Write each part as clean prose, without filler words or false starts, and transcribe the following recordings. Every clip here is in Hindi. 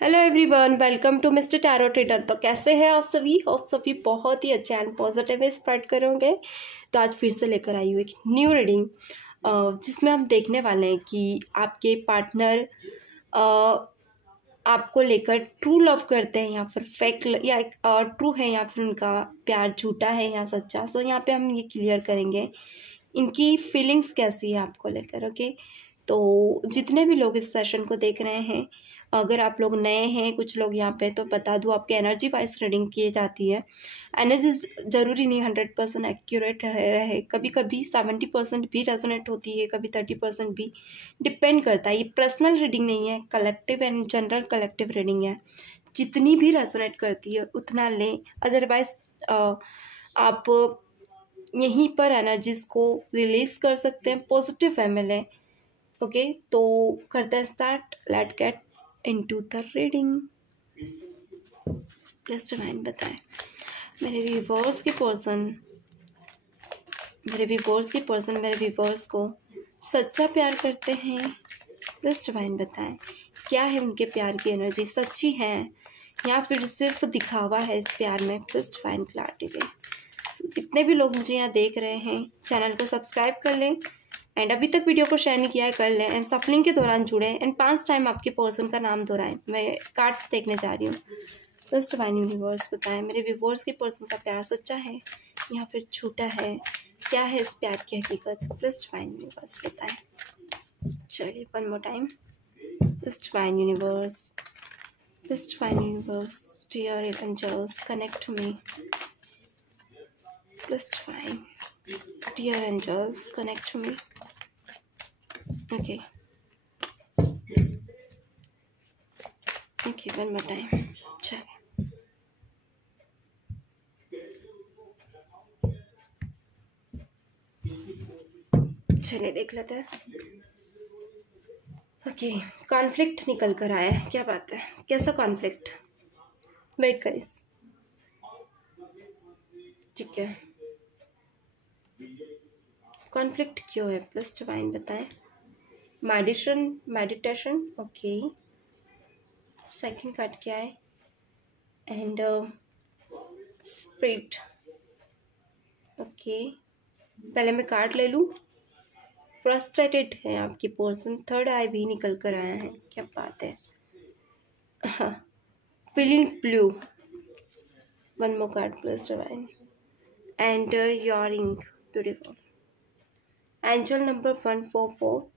Hello everyone, welcome to mister tarot trader. तो कैसे हैं आप सभी? बहुत ही अच्छे एंड पॉजिटिव में स्प्रेड करोगे। तो आज फिर से लेकर आई हूँ एक न्यू रीडिंग, जिसमें हम देखने वाले हैं कि आपके पार्टनर आपको लेकर ट्रू लव करते हैं या फिर फेक या ट्रू है, या फिर उनका प्यार झूठा है या सच्चा। सो यहाँ पे हम ये क्लियर करेंगे इनकी फीलिंग्स कैसी है आपको लेकर। ओके, तो जितने भी लोग इस सेशन को देख रहे हैं, अगर आप लोग नए हैं, कुछ लोग यहाँ पे, तो बता दूँ आपके एनर्जी वाइज रीडिंग की जाती है। एनर्जी ज़रूरी नहीं 100% एक्यूरेट रहे, कभी कभी 70% भी रेजोनेट होती है, कभी 30% भी, डिपेंड करता है। ये पर्सनल रीडिंग नहीं है, collective and general collective reading है। जितनी भी रेजोनेट करती है उतना लें, अदरवाइज आप यहीं पर एनर्जीज को रिलीज कर सकते हैं, पॉजिटिव वे में लें। ओके, तो करते हैं start. Let get into the reading. Please divine बताएं मेरे व्यूअर्स के पर्सन मेरे व्यूअर्स को सच्चा प्यार करते हैं। प्लीज डिवाइन बताएं क्या है उनके प्यार की एनर्जी, सच्ची है या फिर सिर्फ दिखावा है इस प्यार में। प्लीज डिवाइन क्लैरिटी दें। जितने भी लोग मुझे यहाँ देख रहे हैं, चैनल को सब्सक्राइब कर लें एंड अभी तक वीडियो को शेयर नहीं किया है कर लें एंड सफलिंग के दौरान जुड़ें एंड 5 टाइम आपके पर्सन का नाम दोहराएं। मैं कार्ड्स देखने जा रही हूँ। फर्स्ट डिवाइन यूनिवर्स बताएं मेरे व्यूअर्स के पर्सन का प्यार सच्चा है या फिर झूठा है, क्या है इस प्यार की हकीकत। फर्स्ट डिवाइन यूनिवर्स बताएं। चलिए one more time. First divine universe, dear angels connect to me. Plus divine, dear angels, connect to me. Okay, one more time. चलिए देख लेते हैं। ओके, कॉन्फ्लिक्ट निकल कर आया है, क्या बात है, कैसा कॉन्फ्लिक्ट? वेट करिए, ठीक है। कॉन्फ्लिक्ट क्यों है? प्लस डिवाइन बताएं। Meditation, okay. सेकंड कार्ड क्या है? And spirit, okay. पहले मैं कार्ड ले लूँ। फ्रस्ट्रेटेड है आपकी पर्सन, थर्ड आई भी निकल कर आया है, क्या बात है। Feeling blue, one more card plus divine and adoring, beautiful. Angel number 144,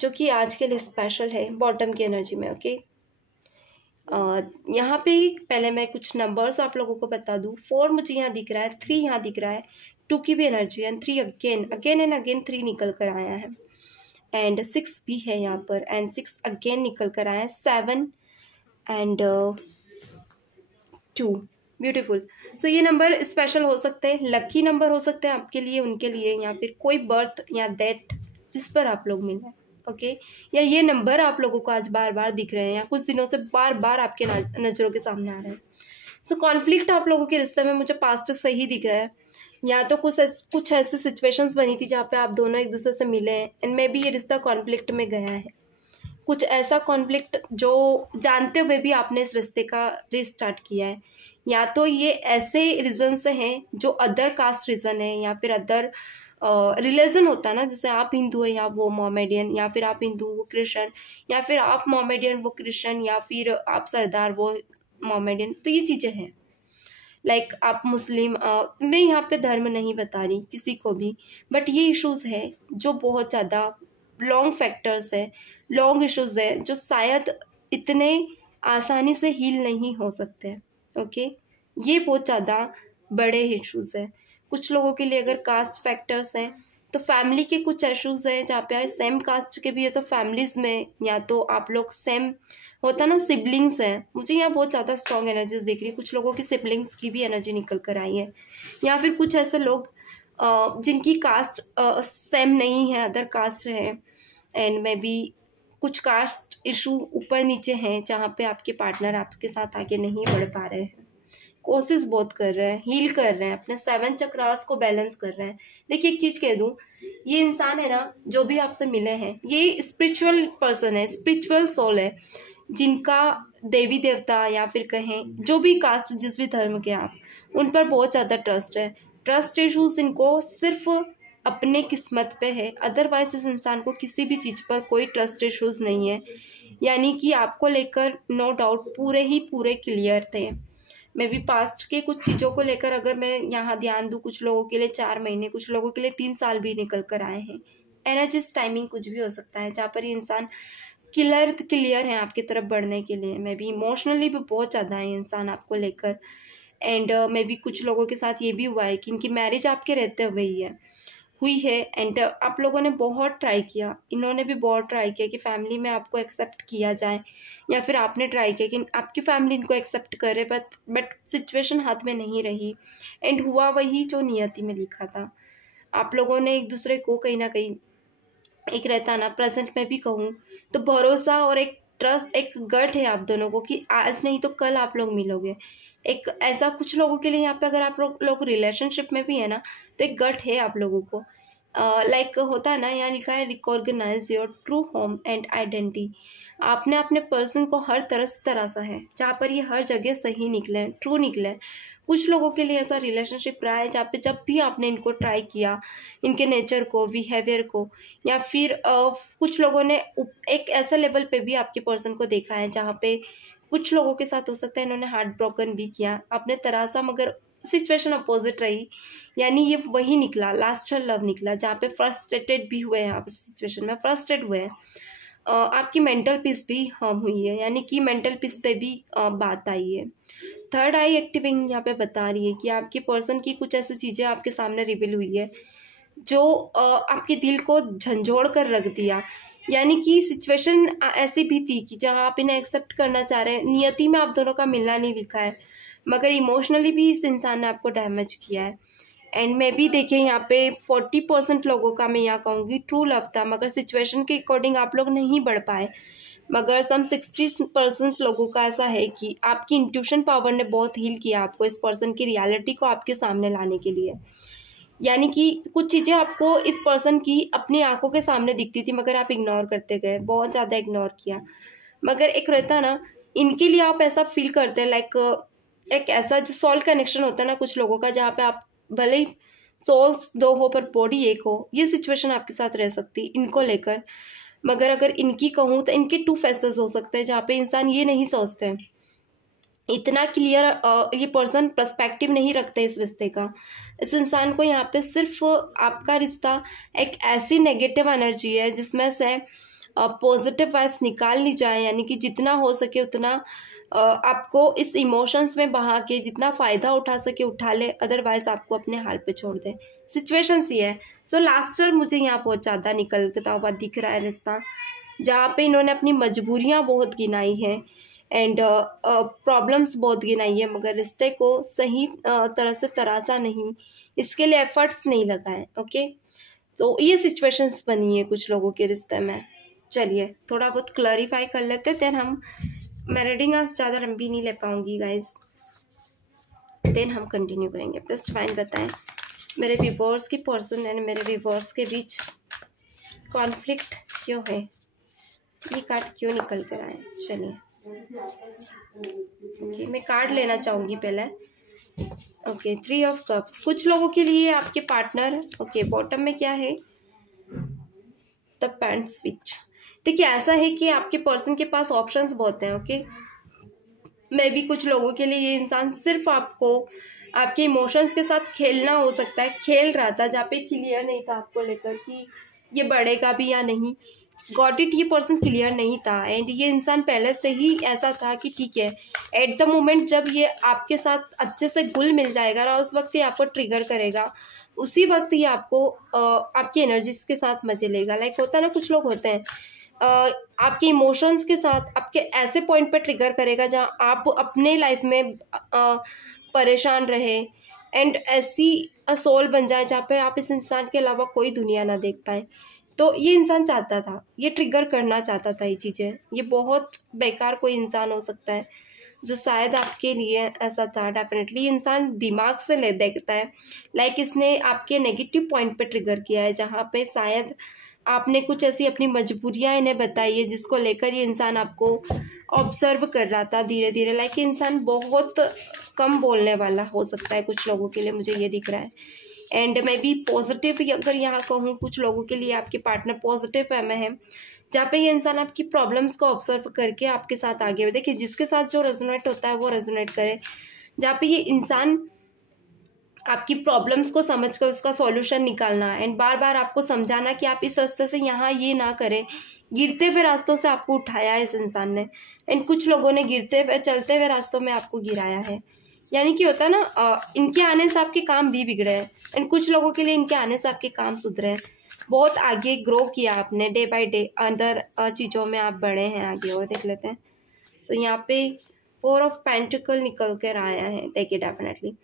जो कि आज के लिए स्पेशल है बॉटम की एनर्जी में। ओके, यहाँ पे पहले मैं कुछ नंबर्स आप लोगों को बता दूँ। 4 मुझे यहाँ दिख रहा है, 3 यहाँ दिख रहा है, 2 की भी energy and 3 again and again 3 निकल कर आया है एंड 6 भी है यहाँ पर एंड 6 अगेन निकल कर आया है, 7 एंड 2, ब्यूटीफुल। सो ये नंबर स्पेशल हो सकते हैं, लकी नंबर हो सकते हैं आपके लिए, उनके लिए, या फिर कोई बर्थ या डेथ जिस पर आप लोग मिले। ओके, या ये नंबर आप लोगों को आज बार बार दिख रहे हैं या कुछ दिनों से बार बार आपके नज़रों के सामने आ रहे हैं। सो कॉन्फ्लिक्ट आप लोगों के रिश्ते में मुझे पास्ट सही दिख रहा है, या तो कुछ ऐसी सिचुएशंस बनी थी जहाँ पे आप दोनों एक दूसरे से मिले हैं एंड मे बी ये रिश्ता कॉन्फ्लिक्ट में गया है। कुछ ऐसा कॉन्फ्लिक्ट जो जानते हुए भी आपने इस रिश्ते का रीस्टार्ट किया है, या तो ये ऐसे रीज़न से हैं जो अदर कास्ट रीज़न है या फिर अदर रिलीजन होता है ना, जैसे आप हिंदू है या वो मोमेडियन, या फिर आप हिंदू वो क्रिश्चियन, या फिर आप मोमेडियन वो क्रिश्चियन, या फिर आप सरदार वो मोमेडियन। तो ये चीज़ें हैं, लाइक आप मुस्लिम, मैं यहाँ पे धर्म नहीं बता रही किसी को भी, बट ये इश्यूज़ है जो बहुत ज़्यादा लॉन्ग फैक्टर्स है, लॉन्ग इश्यूज़ है जो शायद इतने आसानी से हील नहीं हो सकते। ओके, ये बहुत ज़्यादा बड़े इश्यूज़ है। कुछ लोगों के लिए अगर कास्ट फैक्टर्स हैं तो फैमिली के कुछ इश्यूज़ हैं, जहाँ पे सेम कास्ट के भी है तो फैमिलीज़ में, या तो आप लोग सेम होता ना, सिबलिंग्स हैं। मुझे यहाँ बहुत ज़्यादा स्ट्रॉन्ग एनर्जीज दिख रही है, कुछ लोगों की सिबलिंग्स की भी एनर्जी निकल कर आई है, या फिर कुछ ऐसे लोग जिनकी कास्ट सेम नहीं है, अदर कास्ट है एंड मे बी कुछ कास्ट इशू ऊपर नीचे हैं, जहाँ पे आपके पार्टनर आपके साथ आगे नहीं बढ़ पा रहे हैं, कोशिश बहुत कर रहे हैं, हील कर रहे हैं, अपने 7 चक्रास को बैलेंस कर रहे हैं। देखिए एक चीज़ कह दूँ, ये इंसान है ना जो भी आपसे मिले हैं, ये स्पिरिचुअल पर्सन है, स्पिरिचुअल सोल है, जिनका देवी देवता या फिर कहें जो भी कास्ट जिस भी धर्म के आप, उन पर बहुत ज़्यादा ट्रस्ट है। ट्रस्ट इशूज इनको सिर्फ अपने किस्मत पे है, अदरवाइज इस इंसान को किसी भी चीज़ पर कोई ट्रस्ट इशूज नहीं है। यानी कि आपको लेकर नो डाउट पूरे क्लियर थे। मैं भी पास्ट के कुछ चीज़ों को लेकर अगर मैं यहाँ ध्यान दूँ, कुछ लोगों के लिए 4 महीने, कुछ लोगों के लिए 3 साल भी निकल कर आए हैं। एनर्जीज टाइमिंग कुछ भी हो सकता है जहाँ पर ये इंसान क्लियर है आपकी तरफ बढ़ने के लिए। मैं भी इमोशनली भी बहुत ज़्यादा है इंसान आपको लेकर। एंड मैं भी कुछ लोगों के साथ ये भी हुआ है कि इनकी मैरिज आपके रहते हुए हुई है। एंड आप लोगों ने बहुत ट्राई किया, इन्होंने भी बहुत ट्राई किया कि फैमिली में आपको एक्सेप्ट किया जाए, या फिर आपने ट्राई किया कि आपकी फैमिली इनको एक्सेप्ट करे, बट सिचुएशन हाथ में नहीं रही। एंड हुआ वही जो नियति में लिखा था। आप लोगों ने एक दूसरे को कहीं ना कहीं, एक रहता ना प्रेजेंट में भी कहूँ तो भरोसा और एक ट्रस्ट, एक गट है आप दोनों को कि आज नहीं तो कल आप लोग मिलोगे। एक ऐसा कुछ लोगों के लिए यहाँ पे अगर आप लोग रिलेशनशिप में भी है ना, तो एक गट है आप लोगों को। लाइक होता है ना, यहाँ लिखा है recognise your true home and identity. आपने अपने पर्सन को हर तरह से तराशा है जहाँ पर ये हर जगह सही निकले, ट्रू निकले। कुछ लोगों के लिए ऐसा रिलेशनशिप रहा है जहाँ पे जब भी आपने इनको ट्राई किया, इनके नेचर को, बिहेवियर को, या फिर कुछ लोगों ने एक ऐसा लेवल पे भी आपके पर्सन को देखा है जहाँ पे कुछ लोगों के साथ हो सकता है इन्होंने हार्ट ब्रोकन भी किया, आपने तराशा, मगर सिचुएशन अपोजिट रही। यानी ये वही निकला, लास्टर लव निकला, जहाँ पे फ्रस्ट्रेटेड भी हुए हैं आप, इस सिचुएशन में फ्रस्ट्रेट हुए हैं। आपकी मेंटल पीस भी हार्म हुई है, यानी कि मेंटल पीस पे भी बात आई है। थर्ड आई एक्टिविंग यहाँ पे बता रही है कि आपके पर्सन की कुछ ऐसी चीज़ें आपके सामने रिवील हुई है जो आपके दिल को झंझोड़ कर रख दिया। यानी कि सिचुएशन ऐसी भी थी कि जहाँ आप इन्हें एक्सेप्ट करना चाह रहे हैं, नियति में आप दोनों का मिलना नहीं लिखा है, मगर इमोशनली भी इस इंसान ने आपको डैमेज किया है। एंड मैं भी देखिए यहाँ पे 40% लोगों का मैं यहाँ कहूँगी ट्रू लव था, मगर सिचुएशन के अकॉर्डिंग आप लोग नहीं बढ़ पाए। मगर सम 60% लोगों का ऐसा है कि आपकी इंट्यूशन पावर ने बहुत हील किया आपको इस पर्सन की रियलिटी को आपके सामने लाने के लिए। यानी कि कुछ चीज़ें आपको इस पर्सन की अपनी आंखों के सामने दिखती थी, मगर आप इग्नोर करते गए, बहुत ज़्यादा इग्नोर किया। मगर एक रहता ना, इनके लिए आप ऐसा फील करते हैं लाइक एक ऐसा जो सोल कनेक्शन होता है ना कुछ लोगों का, जहाँ पे आप भले ही सोल्स दो हो पर बॉडी एक हो, ये सिचुएशन आपके साथ रह सकती इनको लेकर। मगर अगर इनकी कहूँ तो इनके 2 फेसेस हो सकते हैं जहाँ पे इंसान ये नहीं सोचते हैं, इतना क्लियर ये पर्सन पर्सपेक्टिव नहीं रखते इस रिश्ते का। इस इंसान को यहाँ पे सिर्फ आपका रिश्ता एक ऐसी नेगेटिव एनर्जी है जिसमें से पॉजिटिव वाइब्स निकाल ली जाए, यानी कि जितना हो सके उतना आपको इस इमोशंस में बहा के जितना फ़ायदा उठा सके उठा ले, अदरवाइज आपको अपने हाल पे छोड़ दे। सिचुएशंस ये है। सो लास्टर मुझे यहाँ बहुत ज़्यादा निकलता हुआ दिख रहा है रिश्ता, जहाँ पे इन्होंने अपनी मजबूरियाँ बहुत गिनाई हैं एंड प्रॉब्लम्स बहुत गिनाई है, मगर रिश्ते को सही तरह से तराशा नहीं, इसके लिए एफर्ट्स नहीं लगाए। ओके, तो ये सिचुएशंस बनी है कुछ लोगों के रिश्ते में। चलिए थोड़ा बहुत क्लैरिफाई कर लेते हैं, देन हम, मैं रीडिंग आज ज़्यादा लंबी नहीं ले पाऊँगी गाइज, देन हम कंटिन्यू करेंगे। प्लस डिवाइन बताएं मेरे व्यूअर्स की पर्सन एंड मेरे व्यूअर्स के बीच कॉन्फ्लिक्ट क्यों है, ये कार्ड क्यों निकल कर आए। चलिए ओके, मैं कार्ड लेना चाहूँगी पहले। ओके, 3 ऑफ कप्स, कुछ लोगों के लिए आपके पार्टनर। ओके, बॉटम में क्या है, द पेंट स्विच। देखिए ऐसा है कि आपके पर्सन के पास ऑप्शंस बहुत हैं। ओके, मैं भी कुछ लोगों के लिए ये इंसान सिर्फ आपको आपके इमोशंस के साथ खेलना हो सकता है, खेल रहा था, जहाँ पे क्लियर नहीं था आपको लेकर कि ये बढ़ेगा भी या नहीं। गॉट इट, ये पर्सन क्लियर नहीं था एंड ये इंसान पहले से ही ऐसा था कि ठीक है, एट द मोमेंट जब ये आपके साथ अच्छे से घुल मिल जाएगा ना, उस वक्त ये आपको ट्रिगर करेगा, उसी वक्त ये आपको आपकी एनर्जीज के साथ मजे लेगा। लाइक होता है ना, कुछ लोग होते हैं आपके इमोशंस के साथ आपके ऐसे पॉइंट पर ट्रिगर करेगा जहाँ आप अपने लाइफ में परेशान रहे एंड ऐसी सोल बन जाए जहाँ पे आप इस इंसान के अलावा कोई दुनिया ना देख पाए। तो ये इंसान चाहता था, ये ट्रिगर करना चाहता था ये चीज़ें। ये बहुत बेकार कोई इंसान हो सकता है जो शायद आपके लिए ऐसा था। डेफिनेटली इंसान दिमाग से ले देखता है, लाइक इसने आपके नेगेटिव पॉइंट पे ट्रिगर किया है जहाँ पे शायद आपने कुछ ऐसी अपनी मजबूरियां इन्हें बताई है जिसको लेकर ये इंसान आपको ऑब्जर्व कर रहा था धीरे धीरे। लाइक ये इंसान बहुत कम बोलने वाला हो सकता है कुछ लोगों के लिए, मुझे ये दिख रहा है। एंड मे बी पॉजिटिव अगर यहाँ कहूँ, कुछ लोगों के लिए आपके पार्टनर पॉजिटिव वे में है, जहाँ पे ये इंसान आपकी प्रॉब्लम्स को ऑब्जर्व करके आपके साथ आगे बढ़े। देखिए जिसके साथ जो रेजोनेट होता है वो रेजोनेट करे। जहाँ पे ये इंसान आपकी प्रॉब्लम्स को समझकर उसका सॉल्यूशन निकालना एंड बार बार आपको समझाना कि आप इस रास्ते से यहाँ ये ना करें। गिरते हुए रास्तों से आपको उठाया है इस इंसान ने, एंड कुछ लोगों ने गिरते हुए चलते हुए रास्तों में आपको गिराया है। यानी कि होता है ना, इनके आने से आपके काम भी बिगड़े हैं एंड कुछ लोगों के लिए इनके आने से आपके काम सुधरे हैं। बहुत आगे ग्रो किया आपने, डे बाय डे अंदर चीज़ों में आप बढ़े हैं आगे। और देख लेते हैं। सो यहाँ पे 4 ऑफ पेंटिकल निकल कर आया है। देखिए डेफिनेटली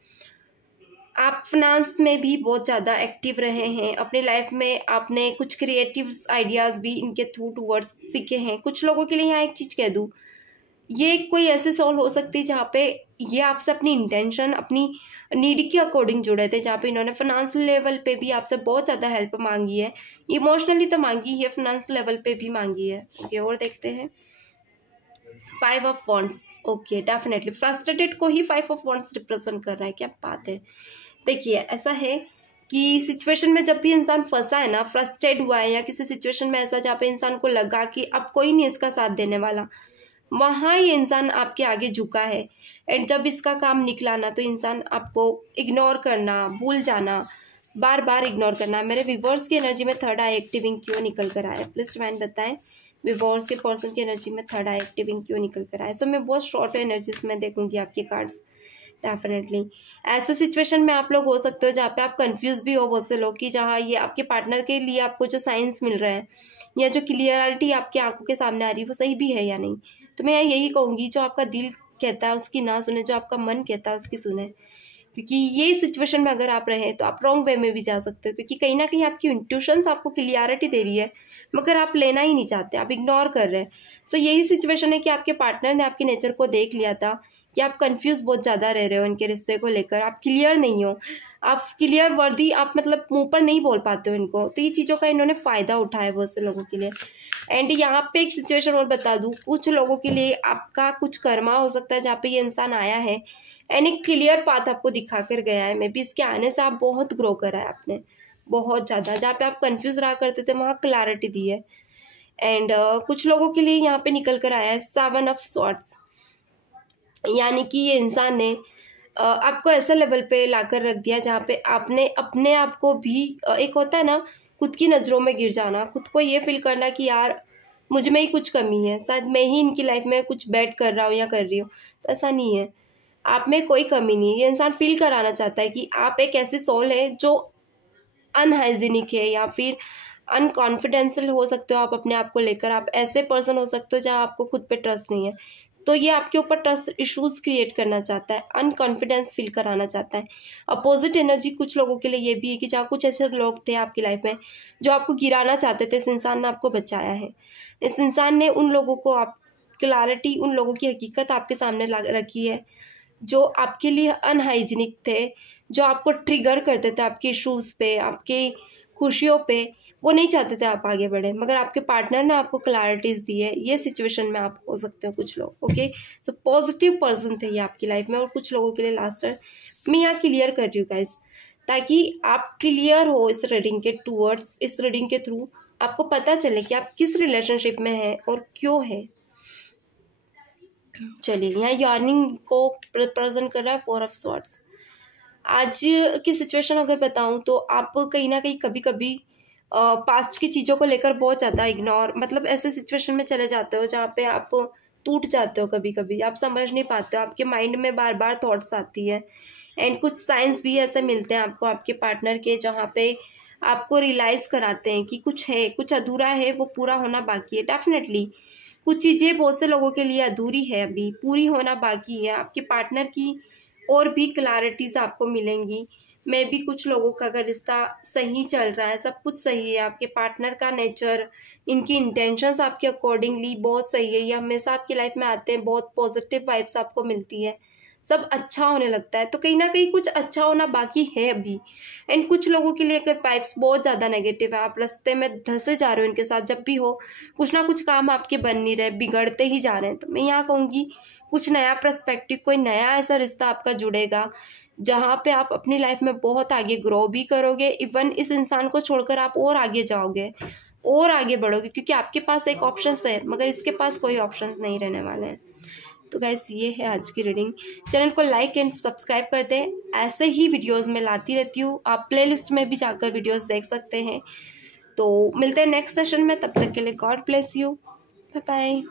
आप फाइनेंस में भी बहुत ज़्यादा एक्टिव रहे हैं अपनी लाइफ में। आपने कुछ क्रिएटिव आइडियाज़ भी इनके थ्रू टूवर्ड्स सीखे हैं। कुछ लोगों के लिए यहाँ एक चीज़ कह दूँ, ये कोई ऐसे सॉल्व हो सकती है जहाँ पे ये आपसे अपनी इंटेंशन, अपनी नीड के अकॉर्डिंग जुड़े थे, जहाँ पे इन्होंने फाइनेंशियल लेवल पे भी आपसे बहुत ज़्यादा हेल्प मांगी है। इमोशनली तो मांगी है, फाइनेंशियल लेवल पे भी मांगी है। ओके, और देखते हैं 5 of wands. Okay, definitely frustrated को ही 5 ऑफ वॉन्ड्स रिप्रेजेंट कर रहा है। क्या बात है। देखिए ऐसा है कि सिचुएशन में जब भी इंसान फंसा है ना, फ्रस्ट्रेट हुआ है या किसी सिचुएशन में ऐसा जहाँ पे इंसान को लगा कि अब कोई नहीं इसका साथ देने वाला, वहाँ ये इंसान आपके आगे झुका है। एंड जब इसका काम निकला ना, तो इंसान आपको इग्नोर करना, भूल जाना, बार बार इग्नोर करना। मेरे व्यूअर्स की एनर्जी में थर्ड आई एक्टिविंग क्यों निकल कर आया, प्लीज डिवाइन बताएं। व्यूअर्स के पर्सन की एनर्जी में थर्ड आई एक्टिविंग क्यों निकल कर आया। सो मैं बहुत शॉर्ट एनर्जीज में देखूंगी आपके कार्ड्स। डेफिनेटली ऐसे सिचुएशन में आप लोग हो सकते हो जहाँ पे आप कंफ्यूज भी हो, बहुत से लोग, कि जहाँ ये आपके पार्टनर के लिए आपको जो साइंस मिल रहे हैं या जो क्लियरिटी आपकी आंखों के सामने आ रही है वो सही भी है या नहीं। तो मैं यही कहूँगी, जो आपका दिल कहता है उसकी ना सुने, जो आपका मन कहता है उसकी सुने। क्योंकि ये सिचुएशन में अगर आप रहे तो आप रॉन्ग वे में भी जा सकते हो, क्योंकि कहीं ना कहीं आपकी इंट्यूशंस आपको क्लियरिटी दे रही है मगर आप लेना ही नहीं चाहते, आप इग्नोर कर रहे हैं। सो यही सिचुएशन है कि आपके पार्टनर ने आपके नेचर को देख लिया था कि आप कंफ्यूज बहुत ज़्यादा रह रहे हो इनके रिश्ते को लेकर, आप क्लियर नहीं हो, आप क्लियर वर्दी, आप मतलब मुंह पर नहीं बोल पाते हो इनको। तो ये चीज़ों का इन्होंने फ़ायदा उठाया बहुत से लोगों के लिए। एंड यहाँ पे एक सिचुएशन और बता दूँ, कुछ लोगों के लिए आपका कुछ कर्मा हो सकता है जहाँ पे ये इंसान आया है एंड एक क्लियर पाथ आपको दिखा कर गया है। मे बी इसके आने से आप बहुत ग्रो करा है आपने, बहुत ज़्यादा। जहाँ पे आप कंफ्यूज रहा करते थे वहाँ क्लैरिटी दी है। एंड कुछ लोगों के लिए यहाँ पे निकल कर आया है 7 ऑफ स्वॉर्ड्स। यानी कि ये इंसान ने आपको ऐसे लेवल पे लाकर रख दिया जहाँ पे आपने अपने आप को भी, एक होता है ना खुद की नज़रों में गिर जाना, खुद को ये फील करना कि यार मुझ में ही कुछ कमी है, शायद मैं ही इनकी लाइफ में कुछ बैड कर रहा हूँ या कर रही हूँ। तो ऐसा नहीं है, आप में कोई कमी नहीं है। ये इंसान फील कराना चाहता है कि आप एक ऐसी सोल है जो अनहाइजीनिक है या फिर अनकॉन्फिडेंशियल हो सकते हो आप अपने आप को लेकर। आप ऐसे पर्सन हो सकते हो जहाँ आपको खुद पे ट्रस्ट नहीं है, तो ये आपके ऊपर ट्रस्ट इश्यूज क्रिएट करना चाहता है, अनकॉन्फिडेंस फील कराना चाहता है। अपोजिट एनर्जी कुछ लोगों के लिए ये भी है कि जहाँ कुछ ऐसे लोग थे आपकी लाइफ में जो आपको गिराना चाहते थे, इस इंसान ने आपको बचाया है। इस इंसान ने उन लोगों को, आप क्लैरिटी, उन लोगों की हकीकत आपके सामने रखी है जो आपके लिए अनहाइजीनिक थे, जो आपको ट्रिगर करते थे आपके इश्यूज़ पे, आपकी खुशियों पे। वो नहीं चाहते थे आप आगे बढ़े, मगर आपके पार्टनर ने आपको क्लैरिटीज़ दी है। ये सिचुएशन में आप हो सकते हो कुछ लोग। ओके, सो पॉजिटिव पर्सन थे ये आपकी लाइफ में। और कुछ लोगों के लिए लास्ट ईयर मैं यहाँ क्लियर कर रही हूँ गाइस, ताकि आप क्लियर हो इस रीडिंग के टूवर्ड्स, इस रीडिंग के थ्रू आपको पता चले कि आप किस रिलेशनशिप में हैं और क्यों है। चलिए, यहाँ यार्निंग को रिप्रेजेंट कर रहा है 4 ऑफ स्वॉर्ड्स। आज की सिचुएशन अगर बताऊं तो आप कहीं ना कहीं कभी कभी पास्ट की चीज़ों को लेकर बहुत ज़्यादा इग्नोर, मतलब ऐसे सिचुएशन में चले जाते हो जहाँ पे आप टूट जाते हो। कभी कभी आप समझ नहीं पाते हो, आपके माइंड में बार बार थॉट्स आती है। एंड कुछ साइंस भी ऐसे मिलते हैं आपको आपके पार्टनर के, जहाँ पे आपको रियलाइज़ कराते हैं कि कुछ है, कुछ अधूरा है, वो पूरा होना बाकी है। डेफिनेटली कुछ चीज़ें बहुत से लोगों के लिए अधूरी है, अभी पूरी होना बाकी है। आपके पार्टनर की और भी क्लैरिटीज़ आपको मिलेंगी। मैं भी कुछ लोगों का अगर रिश्ता सही चल रहा है, सब कुछ सही है, आपके पार्टनर का नेचर, इनकी इंटेंशंस आपके अकॉर्डिंगली बहुत सही है, ये हमेशा आपकी लाइफ में आते हैं, बहुत पॉजिटिव वाइब्स आपको मिलती है, सब अच्छा होने लगता है। तो कहीं ना कहीं कुछ अच्छा होना बाकी है अभी। एंड कुछ लोगों के लिए अगर वाइब्स बहुत ज़्यादा नेगेटिव है, आप रास्ते में धंसे जा रहे हो इनके साथ, जब भी हो कुछ ना कुछ काम आपके बन नहीं रहे, बिगड़ते ही जा रहे हैं, तो मैं यहाँ कहूँगी कुछ नया पर्सपेक्टिव, कोई नया ऐसा रिश्ता आपका जुड़ेगा जहाँ पे आप अपनी लाइफ में बहुत आगे ग्रो भी करोगे। इवन इस इंसान को छोड़कर आप और आगे जाओगे और आगे बढ़ोगे, क्योंकि आपके पास एक ऑप्शंस है मगर इसके पास कोई ऑप्शंस नहीं रहने वाले हैं। तो गाइस ये है आज की रीडिंग। चैनल को लाइक एंड सब्सक्राइब कर दें, ऐसे ही वीडियोस मैं लाती रहती हूँ, आप प्लेलिस्ट में भी जाकर वीडियोस देख सकते हैं। तो मिलते हैं नेक्स्ट सेशन में, तब तक के लिए God bless you, bye bye.